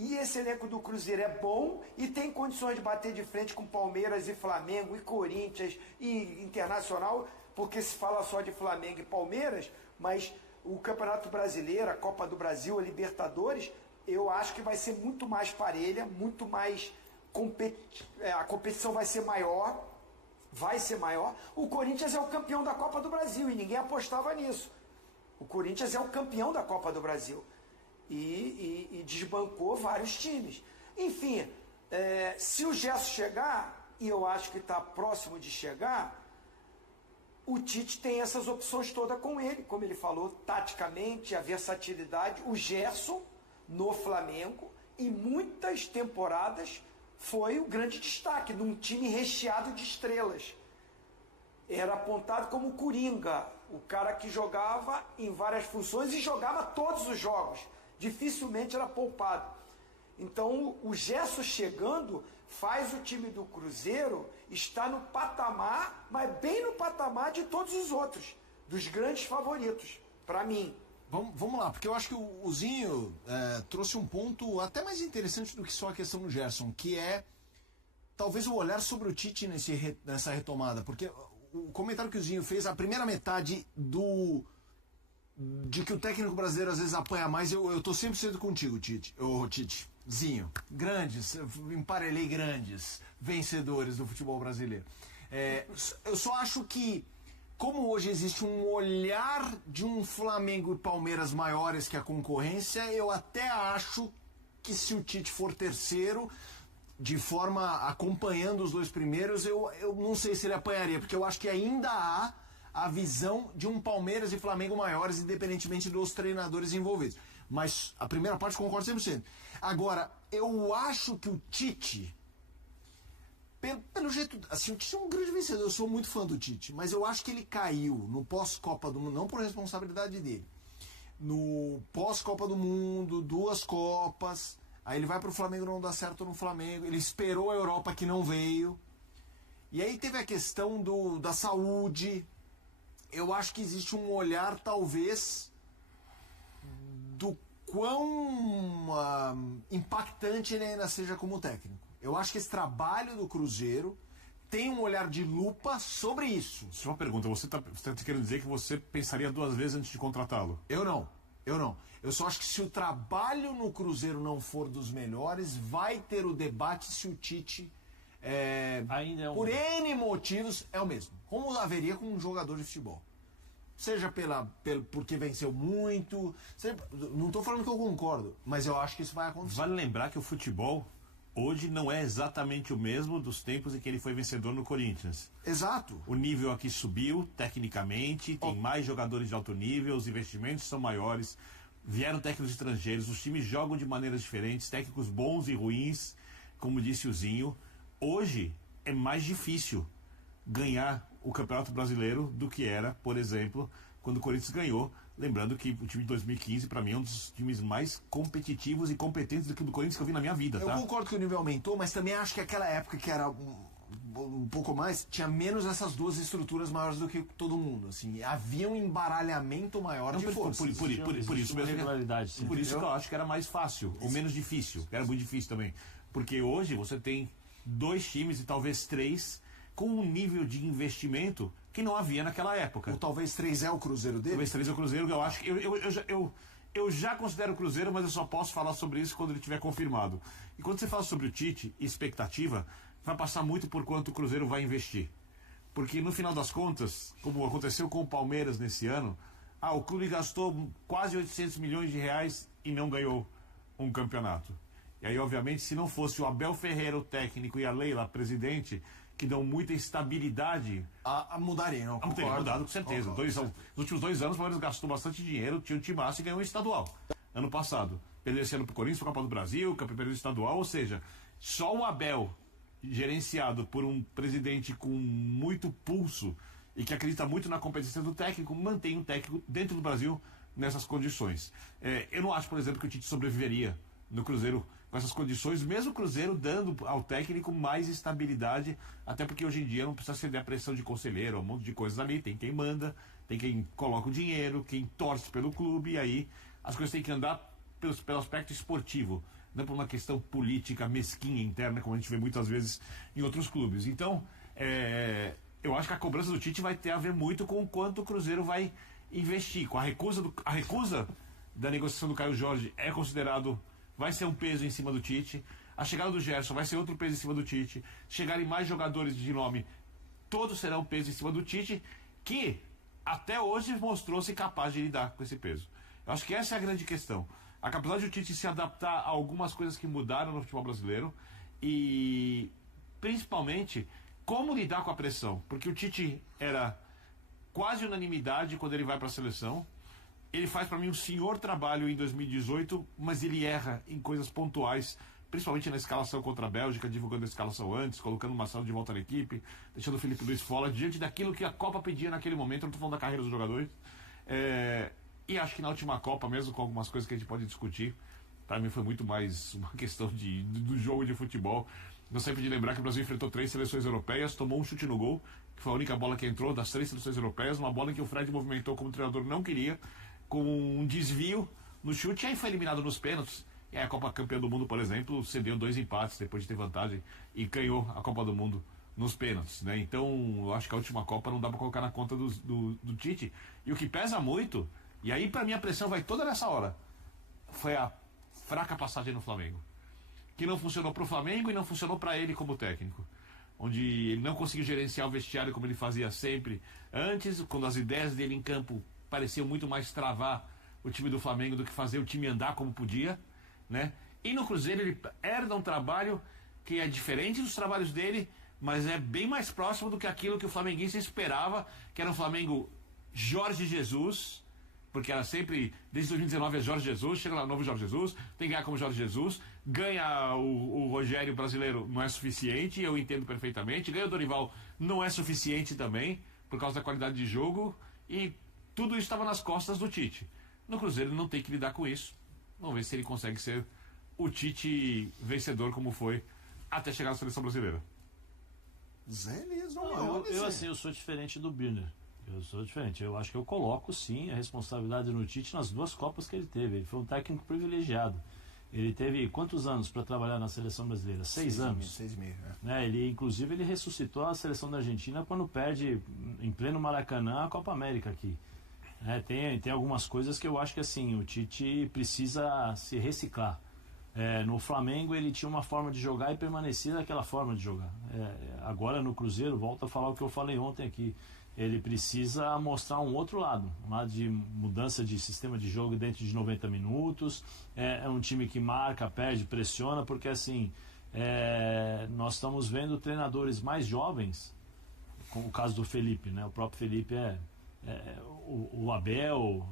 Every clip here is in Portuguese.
E esse elenco do Cruzeiro é bom e tem condições de bater de frente com Palmeiras e Flamengo e Corinthians e Internacional, porque se fala só de Flamengo e Palmeiras, mas o Campeonato Brasileiro, a Copa do Brasil, a Libertadores, eu acho que vai ser muito mais parelha, muito mais a competição vai ser maior. O Corinthians é o campeão da Copa do Brasil e ninguém apostava nisso. O Corinthians é o campeão da Copa do Brasil e desbancou vários times. Enfim, se o Gerson chegar, e eu acho que está próximo de chegar, o Tite tem essas opções todas com ele, como ele falou, taticamente, a versatilidade. O Gerson no Flamengo, e muitas temporadas, foi o grande destaque num time recheado de estrelas. Era apontado como Coringa, o cara que jogava em várias funções e jogava todos os jogos. Dificilmente era poupado. Então o Gerson chegando faz o time do Cruzeiro estar no patamar, mas bem no patamar de todos os outros, dos grandes favoritos, para mim. Vamos lá, porque eu acho que o Zinho trouxe um ponto até mais interessante do que só a questão do Gerson, que é talvez o olhar sobre o Tite nessa retomada, porque o comentário que o Zinho fez, a primeira metade de que o técnico brasileiro às vezes apanha mais, eu tô 100% contigo, Tite. Zinho, emparelhei grandes vencedores do futebol brasileiro. Eu só acho que, como hoje existe um olhar de um Flamengo e Palmeiras maiores que a concorrência, eu até acho que se o Tite for terceiro, de forma acompanhando os dois primeiros, eu não sei se ele apanharia, porque eu acho que ainda há a visão de um Palmeiras e Flamengo maiores, independentemente dos treinadores envolvidos. Mas a primeira parte concordo 100%. Agora, eu acho que o Tite, pelo jeito, assim, o Tite é um grande vencedor, eu sou muito fã do Tite, mas eu acho que ele caiu no pós-Copa do Mundo, não por responsabilidade dele, no pós-Copa do Mundo, 2 Copas, aí ele vai pro Flamengo, não dá certo no Flamengo, ele esperou a Europa que não veio, e aí teve a questão da saúde. Eu acho que existe um olhar, talvez, do quão impactante ele ainda seja como técnico. Eu acho que esse trabalho do Cruzeiro tem um olhar de lupa sobre isso. Só uma pergunta, você tá querendo dizer que você pensaria 2 vezes antes de contratá-lo? Eu não. Eu só acho que se o trabalho no Cruzeiro não for dos melhores, vai ter o debate se o Tite... ainda por N motivos, é o mesmo. Como haveria com um jogador de futebol. Seja porque venceu muito. Não estou falando que eu concordo, mas eu acho que isso vai acontecer. Vale lembrar que o futebol hoje não é exatamente o mesmo dos tempos em que ele foi vencedor no Corinthians. Exato. O nível aqui subiu, tecnicamente, tem mais jogadores de alto nível, os investimentos são maiores, vieram técnicos estrangeiros, os times jogam de maneiras diferentes, técnicos bons e ruins, como disse o Zinho. Hoje é mais difícil ganhar o Campeonato Brasileiro do que era, por exemplo, quando o Corinthians ganhou. Lembrando que o time de 2015, para mim, é um dos times mais competitivos e competentes do que o do Corinthians que eu vi na minha vida. Eu concordo que o nível aumentou, mas também acho que aquela época que era um pouco mais, tinha menos essas 2 estruturas maiores do que todo mundo. Assim, havia um embaralhamento maior de forças. Por isso mesmo. Por isso que eu acho que era mais fácil, ou menos difícil. Era muito difícil também. Porque hoje você tem 2 times e talvez 3 com um nível de investimento que não havia naquela época. Ou talvez 3 é o Cruzeiro dele? Talvez 3 é o Cruzeiro, eu acho que eu já considero o Cruzeiro, mas eu só posso falar sobre isso quando ele tiver confirmado. E quando você fala sobre o Tite, expectativa, vai passar muito por quanto o Cruzeiro vai investir. Porque no final das contas, como aconteceu com o Palmeiras nesse ano, o clube gastou quase 800 milhões de reais e não ganhou um campeonato. E aí, obviamente, se não fosse o Abel Ferreira, o técnico, e a Leila, a presidente, que dão muita estabilidade... Mudariam, não teria mudado, com certeza. Nos últimos 2 anos, o Palmeiras gastou bastante dinheiro, tinha um timaço e ganhou um estadual. Ano passado. Perdeu esse ano pro Corinthians, foi Copa do Brasil, perdeu o estadual, ou seja, só o Abel, gerenciado por um presidente com muito pulso e que acredita muito na competência do técnico, mantém o técnico dentro do Brasil nessas condições. Eu não acho, por exemplo, que o Tite sobreviveria no Cruzeiro com essas condições, mesmo o Cruzeiro dando ao técnico mais estabilidade, até porque hoje em dia não precisa ceder a pressão de conselheiro, um monte de coisas ali, tem quem manda, tem quem coloca o dinheiro, quem torce pelo clube, e aí as coisas têm que andar pelo aspecto esportivo. não por uma questão política mesquinha interna, como a gente vê muitas vezes em outros clubes. Então, eu acho que a cobrança do Tite vai ter a ver muito com o quanto o Cruzeiro vai investir. Com a recusa da negociação do Caio Jorge vai ser um peso em cima do Tite. A chegada do Gerson vai ser outro peso em cima do Tite. Chegarem mais jogadores de nome, todos serão um peso em cima do Tite, que até hoje mostrou-se capaz de lidar com esse peso. Eu acho que essa é a grande questão. A capacidade do Tite se adaptar a algumas coisas que mudaram no futebol brasileiro e, principalmente, como lidar com a pressão. Porque o Tite era quase unanimidade quando ele vai para a seleção. Ele faz para mim um senhor trabalho em 2018, mas ele erra em coisas pontuais, principalmente na escalação contra a Bélgica, divulgando a escalação antes, colocando o Marcelo de volta na equipe, deixando o Felipe Luiz fora, diante daquilo que a Copa pedia naquele momento. Eu não estou falando da carreira dos jogadores. E acho que na última Copa, mesmo com algumas coisas que a gente pode discutir, para mim foi muito mais uma questão do jogo de futebol. Eu sempre de lembrar que o Brasil enfrentou 3 seleções europeias, tomou um chute no gol, que foi a única bola que entrou das 3 seleções europeias, uma bola em que o Fred movimentou como o treinador não queria, com um desvio no chute, e aí foi eliminado nos pênaltis. E aí a Copa Campeã do Mundo, por exemplo, cedeu 2 empates depois de ter vantagem e ganhou a Copa do Mundo nos pênaltis, né? Então, eu acho que a última Copa não dá para colocar na conta do Tite. E o que pesa muito, e aí para mim a pressão vai toda nessa hora, foi a fraca passagem no Flamengo, que não funcionou para o Flamengo e não funcionou para ele como técnico, onde ele não conseguiu gerenciar o vestiário como ele fazia sempre antes, quando as ideias dele em campo pareciam muito mais travar o time do Flamengo do que fazer o time andar como podia, né? E no Cruzeiro ele herda um trabalho que é diferente dos trabalhos dele, mas é bem mais próximo do que aquilo que o flamenguista esperava, que era um Flamengo Jorge Jesus, porque era sempre, desde 2019 é Jorge Jesus, chega lá novo Jorge Jesus, tem que ganhar como Jorge Jesus, ganha o Rogério brasileiro, não é suficiente, eu entendo perfeitamente, ganha o Dorival, não é suficiente também, por causa da qualidade de jogo, e tudo isso estava nas costas do Tite. No Cruzeiro ele não tem que lidar com isso. Vamos ver se ele consegue ser o Tite vencedor como foi até chegar na seleção brasileira. Zé Elias, eu sou diferente do Birner. Eu sou diferente. Eu acho que eu coloco sim a responsabilidade no Tite nas 2 Copas que ele teve. Ele foi um técnico privilegiado. Ele teve quantos anos para trabalhar na seleção brasileira? 6 anos. 6 meses. Né? Inclusive, ele ressuscitou a seleção da Argentina quando perde em pleno Maracanã a Copa América aqui. Tem algumas coisas que eu acho que assim, o Tite precisa se reciclar. No Flamengo ele tinha uma forma de jogar e permanecia daquela forma de jogar. Agora no Cruzeiro, volto a falar o que eu falei ontem aqui, ele precisa mostrar um outro lado, um lado de mudança de sistema de jogo dentro de 90 minutos. É um time que marca, perde, pressiona, porque assim, nós estamos vendo treinadores mais jovens, como o caso do Felipe, né? O próprio Felipe o Abel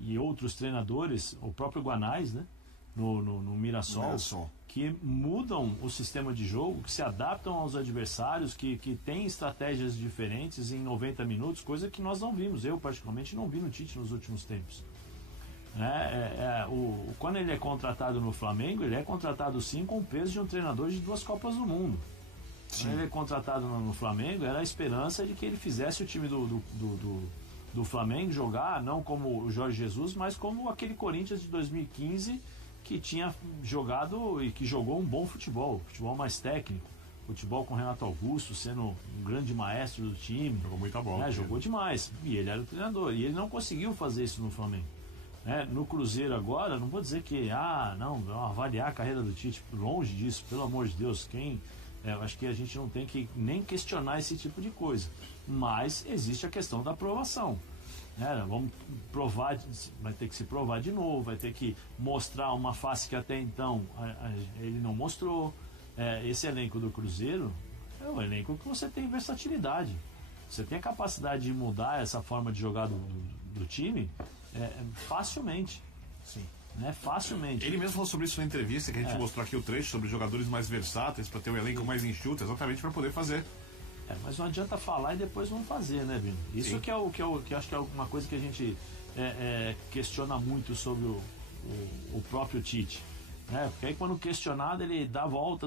e outros treinadores, o próprio Guanais, né? No Mirassol, que mudam o sistema de jogo, que se adaptam aos adversários, que têm estratégias diferentes em 90 minutos, coisa que nós não vimos. Eu, particularmente, não vi no Tite nos últimos tempos. Quando ele é contratado no Flamengo, ele é contratado sim com o peso de um treinador de 2 Copas do Mundo. Sim. Quando ele é contratado no Flamengo, era a esperança de que ele fizesse o time do Flamengo jogar, não como o Jorge Jesus, mas como aquele Corinthians de 2015 que tinha jogado e que jogou um bom futebol mais técnico, futebol com Renato Augusto sendo um grande maestro do time. Jogou muita bola. Jogou demais, e ele era o treinador, e ele não conseguiu fazer isso no Flamengo. No Cruzeiro agora, não vou dizer que avaliar a carreira do Tite, longe disso, pelo amor de Deus, eu acho que a gente não tem que nem questionar esse tipo de coisa, mas existe a questão da aprovação. Vamos provar, vai ter que se provar de novo, vai ter que mostrar uma face que até então ele não mostrou. Esse elenco do Cruzeiro é um elenco que você tem versatilidade, você tem a capacidade de mudar essa forma de jogar do time facilmente. Sim. Facilmente. Ele mesmo falou sobre isso na entrevista que a gente mostrou aqui o trecho sobre jogadores mais versáteis para ter um elenco mais enxuto, exatamente para poder fazer. Mas não adianta falar e depois não fazer, né, Bino? Isso que acho que é uma coisa que a gente questiona muito sobre o próprio Tite. Porque aí quando questionado ele dá volta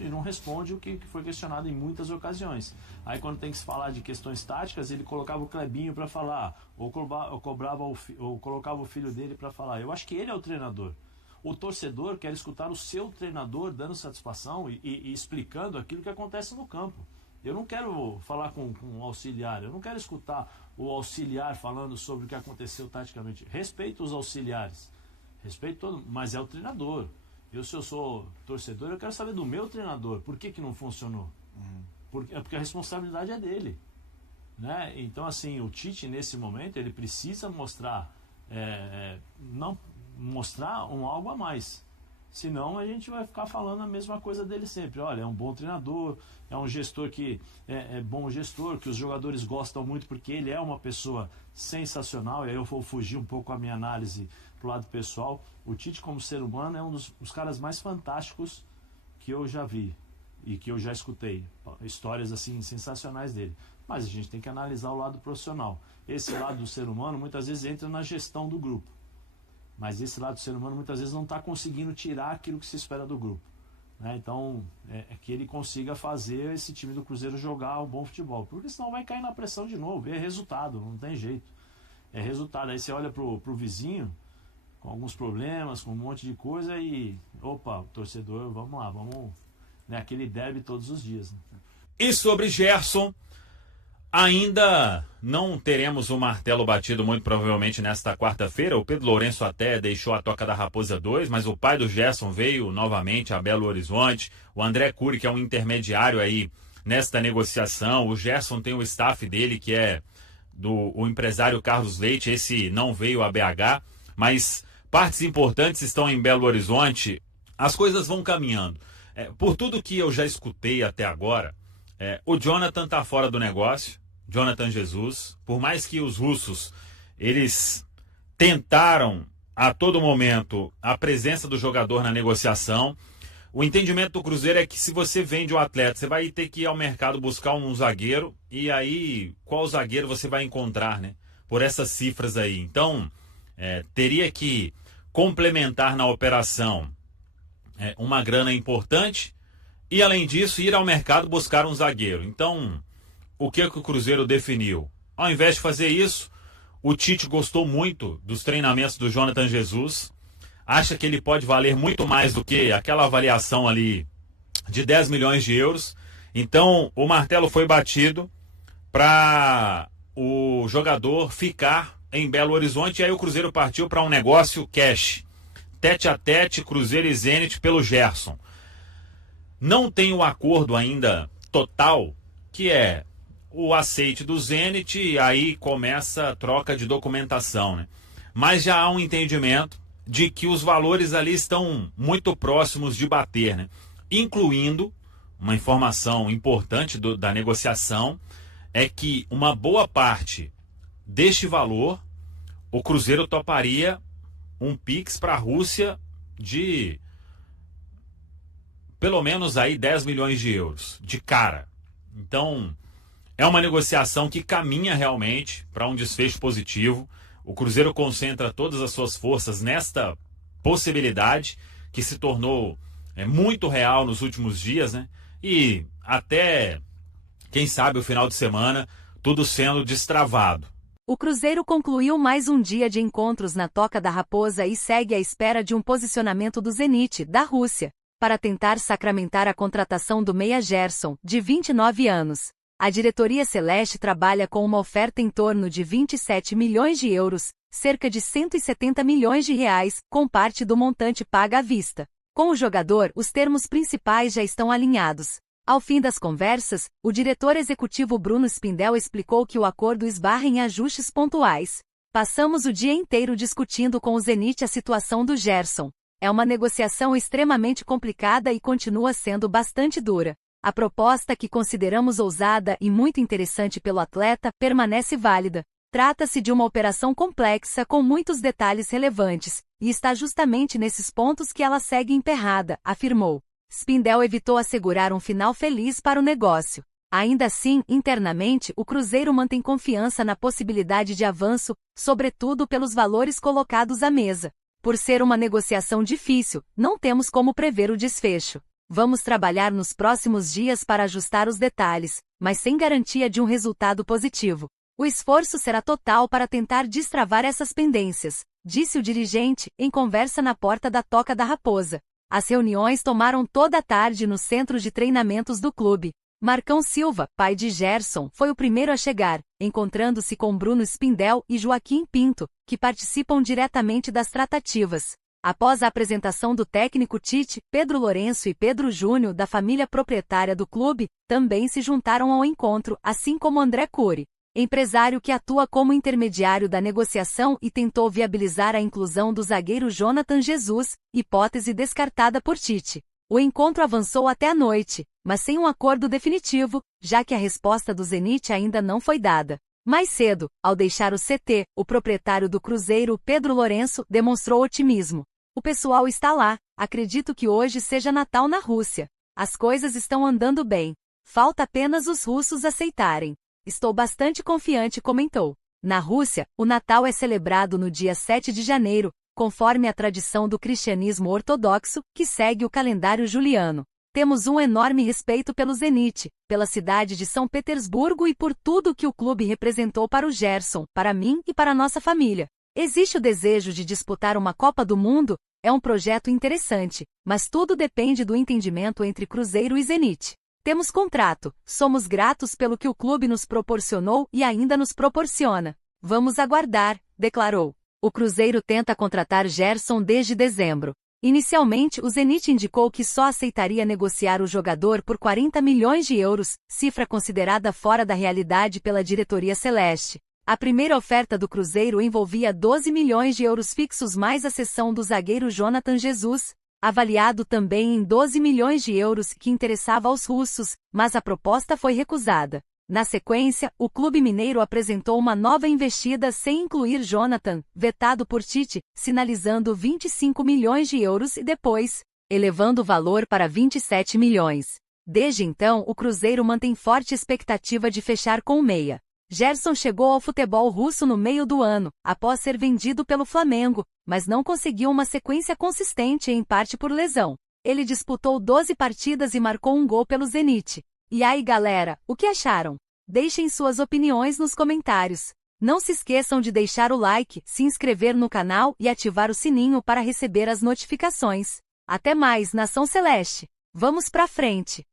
e não responde o que foi questionado em muitas ocasiões. Aí quando tem que se falar de questões táticas, ele colocava o Clebinho para falar, ou colocava o filho dele para falar. Eu acho que ele é o treinador. O torcedor quer escutar o seu treinador dando satisfação e explicando aquilo que acontece no campo. Eu não quero falar com o auxiliar, eu não quero escutar o auxiliar falando sobre o que aconteceu taticamente. Respeito os auxiliares, respeito todo, mas é o treinador. Se eu sou torcedor, eu quero saber do meu treinador, por que não funcionou? Porque a responsabilidade é dele. Né? Então, assim, o Tite, nesse momento, ele precisa mostrar, algo a mais. Senão a gente vai ficar falando a mesma coisa dele sempre. Olha, é um bom treinador, é um gestor que é bom gestor, que os jogadores gostam muito porque ele é uma pessoa sensacional. E aí eu vou fugir um pouco a minha análise pro lado pessoal. O Tite, como ser humano, é um dos caras mais fantásticos que eu já vi e que eu já escutei. Histórias assim sensacionais dele. Mas a gente tem que analisar o lado profissional. Esse lado do ser humano muitas vezes entra na gestão do grupo. Mas esse lado do ser humano muitas vezes não está conseguindo tirar aquilo que se espera do grupo. Né? Então, que ele consiga fazer esse time do Cruzeiro jogar um bom futebol. Porque senão vai cair na pressão de novo. E é resultado, não tem jeito. É resultado. Aí você olha pro vizinho, com alguns problemas, com um monte de coisa e... Opa, torcedor, vamos lá, vamos... Né? Aquele derby todos os dias. Né? E sobre Gerson... Ainda não teremos o martelo batido muito provavelmente nesta quarta-feira. O Pedro Lourenço até deixou a Toca da Raposa 2, mas o pai do Gerson veio novamente a Belo Horizonte. O André Cury, que é um intermediário aí nesta negociação. O Gerson tem o staff dele, que é o empresário Carlos Leite. Esse não veio a BH, mas partes importantes estão em Belo Horizonte. As coisas vão caminhando. Por tudo que eu já escutei até agora, o Jonathan está fora do negócio. Jonathan Jesus, por mais que os russos, eles tentaram a todo momento a presença do jogador na negociação, o entendimento do Cruzeiro é que se você vende o atleta, você vai ter que ir ao mercado buscar um zagueiro, e aí qual zagueiro você vai encontrar, né? Por essas cifras aí. Então, teria que complementar na operação uma grana importante, e além disso, ir ao mercado buscar um zagueiro. Então... O que o Cruzeiro definiu? Ao invés de fazer isso, o Tite gostou muito dos treinamentos do Jonathan Jesus, acha que ele pode valer muito mais do que aquela avaliação ali de 10 milhões de euros. Então, o martelo foi batido para o jogador ficar em Belo Horizonte, e aí o Cruzeiro partiu para um negócio cash. Tete a tete, Cruzeiro e Zenit pelo Gerson. Não tem o acordo ainda total, que é o aceite do Zenit, e aí começa a troca de documentação, né? Mas já há um entendimento de que os valores ali estão muito próximos de bater, né? Incluindo, uma informação importante da negociação, é que uma boa parte deste valor, o Cruzeiro toparia um Pix para a Rússia de pelo menos aí 10 milhões de euros, de cara. Então... é uma negociação que caminha realmente para um desfecho positivo. O Cruzeiro concentra todas as suas forças nesta possibilidade que se tornou muito real nos últimos dias, né? E até, quem sabe, o final de semana, tudo sendo destravado. O Cruzeiro concluiu mais um dia de encontros na Toca da Raposa e segue à espera de um posicionamento do Zenit, da Rússia, para tentar sacramentar a contratação do meia Gerson, de 29 anos. A diretoria celeste trabalha com uma oferta em torno de 27 milhões de euros, cerca de 170 milhões de reais, com parte do montante paga à vista. Com o jogador, os termos principais já estão alinhados. Ao fim das conversas, o diretor executivo Bruno Spindel explicou que o acordo esbarra em ajustes pontuais. Passamos o dia inteiro discutindo com o Zenit a situação do Gerson. É uma negociação extremamente complicada e continua sendo bastante dura. A proposta, que consideramos ousada e muito interessante pelo atleta, permanece válida. Trata-se de uma operação complexa com muitos detalhes relevantes, e está justamente nesses pontos que ela segue emperrada, afirmou. Spindel evitou assegurar um final feliz para o negócio. Ainda assim, internamente, o Cruzeiro mantém confiança na possibilidade de avanço, sobretudo pelos valores colocados à mesa. Por ser uma negociação difícil, não temos como prever o desfecho. Vamos trabalhar nos próximos dias para ajustar os detalhes, mas sem garantia de um resultado positivo. O esforço será total para tentar destravar essas pendências, disse o dirigente, em conversa na porta da Toca da Raposa. As reuniões tomaram toda a tarde no centro de treinamentos do clube. Marcão Silva, pai de Gerson, foi o primeiro a chegar, encontrando-se com Bruno Spindel e Joaquim Pinto, que participam diretamente das tratativas. Após a apresentação do técnico Tite, Pedro Lourenço e Pedro Júnior, da família proprietária do clube, também se juntaram ao encontro, assim como André Cury, empresário que atua como intermediário da negociação e tentou viabilizar a inclusão do zagueiro Jonathan Jesus, hipótese descartada por Tite. O encontro avançou até a noite, mas sem um acordo definitivo, já que a resposta do Zenit ainda não foi dada. Mais cedo, ao deixar o CT, o proprietário do Cruzeiro, Pedro Lourenço, demonstrou otimismo. O pessoal está lá, acredito que hoje seja Natal na Rússia. As coisas estão andando bem. Falta apenas os russos aceitarem. Estou bastante confiante, comentou. Na Rússia, o Natal é celebrado no dia 7 de janeiro, conforme a tradição do cristianismo ortodoxo, que segue o calendário juliano. Temos um enorme respeito pelo Zenit, pela cidade de São Petersburgo e por tudo que o clube representou para o Gerson, para mim e para nossa família. Existe o desejo de disputar uma Copa do Mundo? É um projeto interessante, mas tudo depende do entendimento entre Cruzeiro e Zenit. Temos contrato, somos gratos pelo que o clube nos proporcionou e ainda nos proporciona. Vamos aguardar, declarou. O Cruzeiro tenta contratar Gerson desde dezembro. Inicialmente, o Zenit indicou que só aceitaria negociar o jogador por 40 milhões de euros, cifra considerada fora da realidade pela diretoria celeste. A primeira oferta do Cruzeiro envolvia 12 milhões de euros fixos mais a cessão do zagueiro Jonathan Jesus, avaliado também em 12 milhões de euros, que interessava aos russos, mas a proposta foi recusada. Na sequência, o clube mineiro apresentou uma nova investida sem incluir Jonathan, vetado por Tite, sinalizando 25 milhões de euros e depois, elevando o valor para 27 milhões. Desde então, o Cruzeiro mantém forte expectativa de fechar com o meia. Gerson chegou ao futebol russo no meio do ano, após ser vendido pelo Flamengo, mas não conseguiu uma sequência consistente, em parte por lesão. Ele disputou 12 partidas e marcou um gol pelo Zenit. E aí, galera, o que acharam? Deixem suas opiniões nos comentários. Não se esqueçam de deixar o like, se inscrever no canal e ativar o sininho para receber as notificações. Até mais, Nação Celeste! Vamos pra frente!